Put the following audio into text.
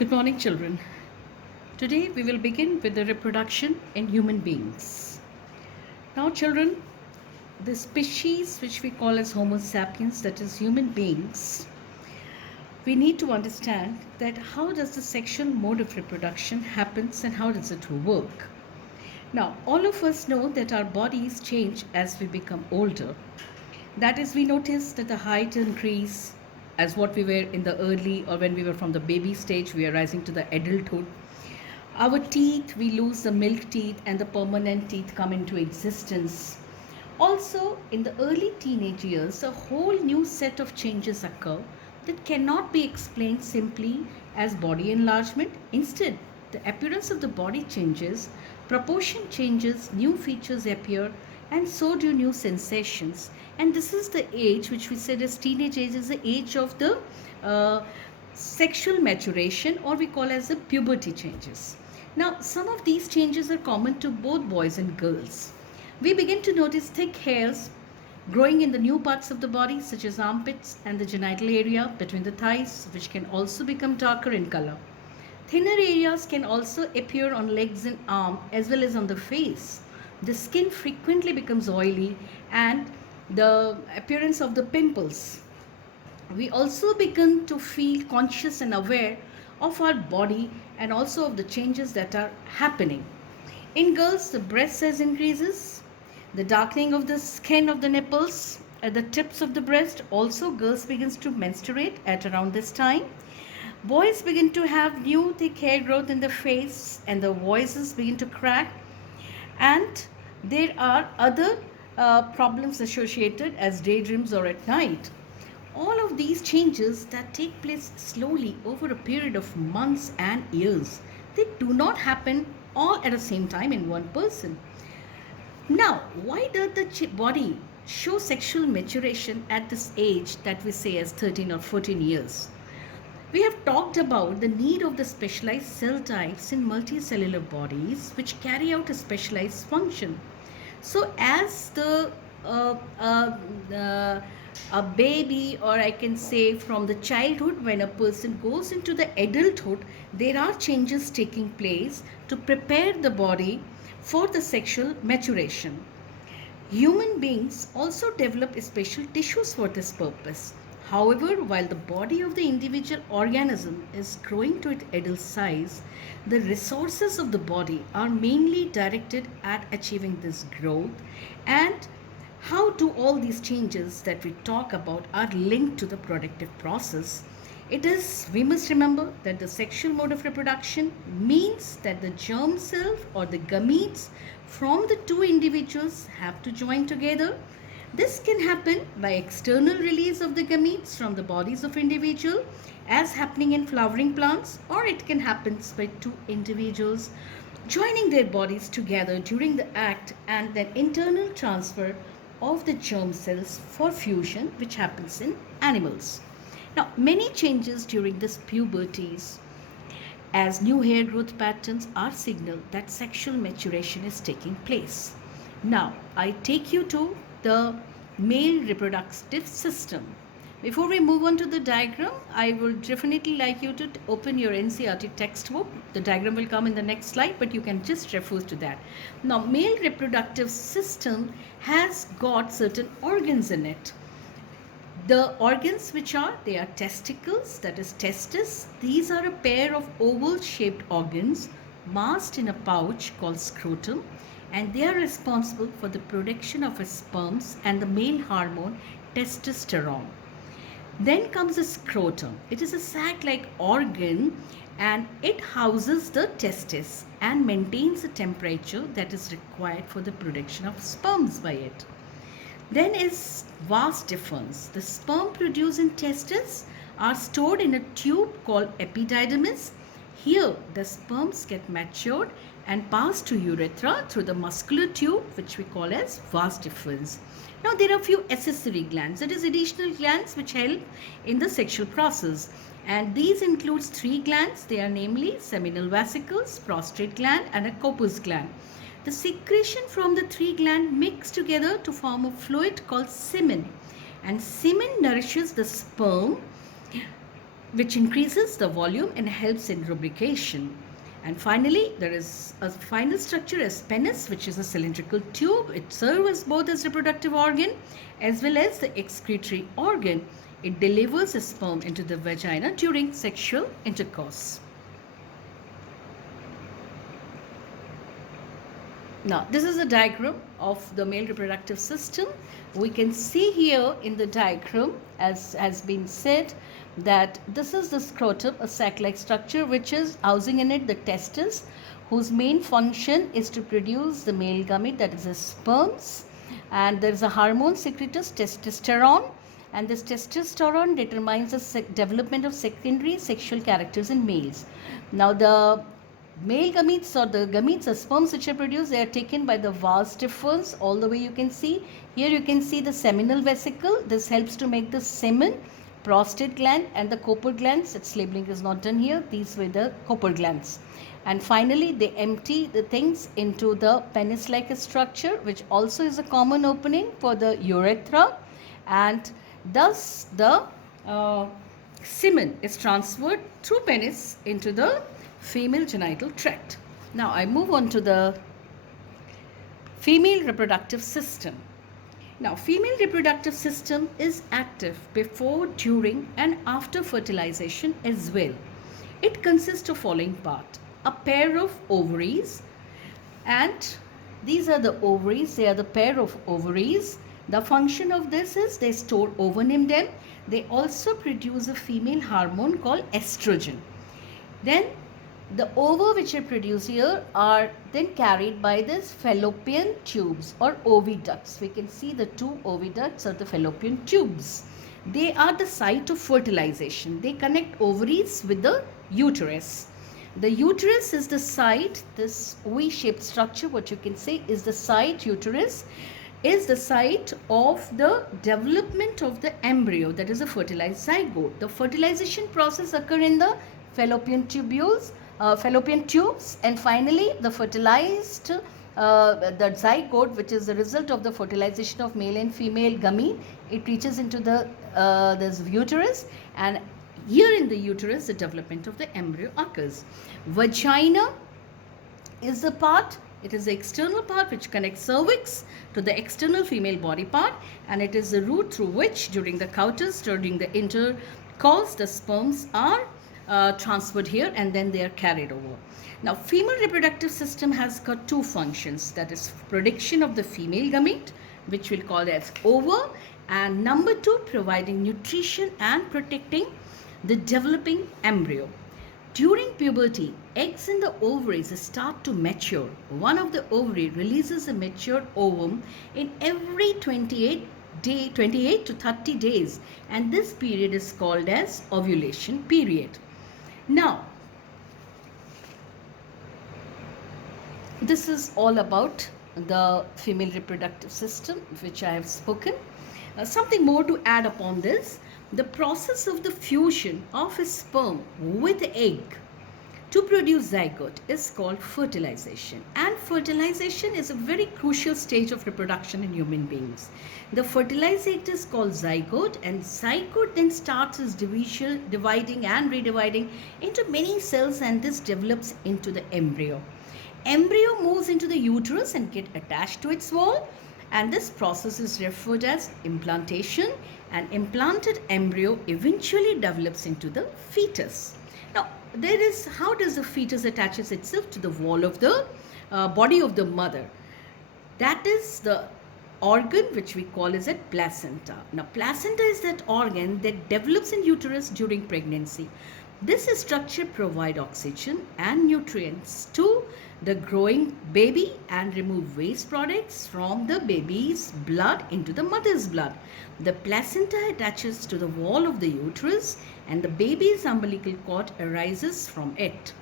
Good morning, children. Today we will begin with the reproduction in human beings. Now, children, the species which we call as Homo sapiens, that is human beings, we need to understand that how does the sexual mode of reproduction happens and how does it work. Now, all of us know that our bodies change as we become older. That is, we notice that the height increase as what we were in the early or when we were from the baby stage, we are rising to the adulthood. Our teeth, we lose the milk teeth and the permanent teeth come into existence. Also, in the early teenage years, a whole new set of changes occur that cannot be explained simply as body enlargement. Instead, the appearance of the body changes, proportion changes, new features appear, and so do new sensations. And this is the age which we said as teenage age is the age of the sexual maturation, or we call as the puberty changes. Now, some of these changes are common to both boys and girls. We begin to notice thick hairs growing in the new parts of the body, such as armpits and the genital area between the thighs, which can also become darker in color. Thinner areas can also appear on legs and arm as well as on the face. The skin frequently becomes oily and the appearance of the pimples. We also begin to feel conscious and aware of our body and also of the changes that are happening. In girls, the breast size increases, the darkening of the skin of the nipples at the tips of the breast. Also, girls begins to menstruate at around this time. Boys begin to have new thick hair growth in the face and the voices begin to crack, and there are other problems associated as daydreams or at night. All of these changes that take place slowly over a period of months and years, they do not happen all at the same time in one person. Now, why does the body show sexual maturation at this age that we say as 13 or 14 years? We have talked about the need of the specialized cell types in multicellular bodies which carry out a specialized function. So, as a baby, or I can say from the childhood, when a person goes into the adulthood, there are changes taking place to prepare the body for the sexual maturation. Human beings also develop special tissues for this purpose. However, while the body of the individual organism is growing to its adult size, the resources of the body are mainly directed at achieving this growth. And how do all these changes that we talk about are linked to the productive process? It is, we must remember that the sexual mode of reproduction means that the germ cell or the gametes from the two individuals have to join together. This can happen by external release of the gametes from the bodies of individual as happening in flowering plants, or it can happen by two individuals joining their bodies together during the act and then internal transfer of the germ cells for fusion, which happens in animals. Now, many changes during this puberties as new hair growth patterns are signal that sexual maturation is taking place. Now, I take you to the male reproductive system. Before we move on to the diagram, I would definitely like you to open your NCERT textbook. The diagram will come in the next slide, but you can just refer to that. Now, male reproductive system has got certain organs in it. The organs which are, they are testicles, that is testis. These are a pair of oval shaped organs masked in a pouch called scrotum, and they are responsible for the production of sperms and the male hormone testosterone. Then comes the scrotum. It is a sac-like organ and it houses the testis and maintains the temperature that is required for the production of sperms by it. Then is vas deferens. The sperm produced in testis are stored in a tube called epididymis. Here, the sperms get matured and pass to urethra through the muscular tube, which we call as vas deferens. Now, there are a few accessory glands, that is additional glands which help in the sexual process. And these includes 3 glands. They are namely seminal vesicles, prostate gland and a corpus gland. The secretion from the 3 glands mix together to form a fluid called semen. And semen nourishes the sperm which increases the volume and helps in lubrication. And finally, there is a final structure as penis, which is a cylindrical tube. It serves both as reproductive organ as well as the excretory organ. It delivers a sperm into the vagina during sexual intercourse. Now, this is a diagram of the male reproductive system. We can see here in the diagram, as has been said, that this is the scrotum, a sac-like structure which is housing in it the testis, whose main function is to produce the male gamete, that is the sperms. And there is a hormone secretus, testosterone, and this testosterone determines the development of secondary sexual characters in males. Now, the male gametes or the gametes or sperms which are produced, they are taken by the vas deferens all the way you can see. Here you can see the seminal vesicle. This helps to make the semen, prostate gland and the Cooper glands. Its labeling is not done here. These were the Cooper glands. And finally they empty the things into the penis-like structure, which also is a common opening for the urethra, and thus the semen is transferred through penis into the female genital tract. Now I move on to the female reproductive system. Now, female reproductive system is active before, during and after fertilization as well. It consists of following part: a pair of ovaries, and these are the ovaries, they are the pair of ovaries. The function of this is they store ovum in them. They also produce a female hormone called estrogen. Then the ova which are produced here are then carried by this fallopian tubes or oviducts. We can see the two oviducts or the fallopian tubes. They are the site of fertilization. They connect ovaries with the uterus. The uterus is the site, this V-shaped structure, what you can say is the site, uterus is the site of the development of the embryo, that is a fertilized zygote. The fertilization process occurs in the fallopian tubules, fallopian tubes, and finally the fertilized the zygote, which is the result of the fertilization of male and female gamete, it reaches into the this uterus, and here in the uterus the development of the embryo occurs. Vagina is the part, it is the external part which connects cervix to the external female body part, and it is the route through which during the coitus, during the intercourse, the sperms are transferred here and then they are carried over. Now, female reproductive system has got two functions, that is production of the female gamete, which we'll call as ova, and number two, providing nutrition and protecting the developing embryo. During puberty, eggs in the ovaries start to mature. One of the ovary releases a matured ovum in every 28 to 30 days, and this period is called as ovulation period. Now, this is all about the female reproductive system which I have spoken. Something more to add upon this: the process of the fusion of a sperm with egg to produce zygote is called fertilization, and fertilization is a very crucial stage of reproduction in human beings. The fertilized egg is called zygote, and zygote then starts its dividing and redividing into many cells, and this develops into the embryo. Embryo moves into the uterus and get attached to its wall, and this process is referred as implantation, and implanted embryo eventually develops into the fetus. Now, there is, how does the fetus attaches itself to the wall of the body of the mother? That is the organ which we call as a placenta. Now, placenta is that organ that develops in uterus during pregnancy. This structure provides oxygen and nutrients to the growing baby and remove waste products from the baby's blood into the mother's blood. The placenta attaches to the wall of the uterus, and the baby's umbilical cord arises from it.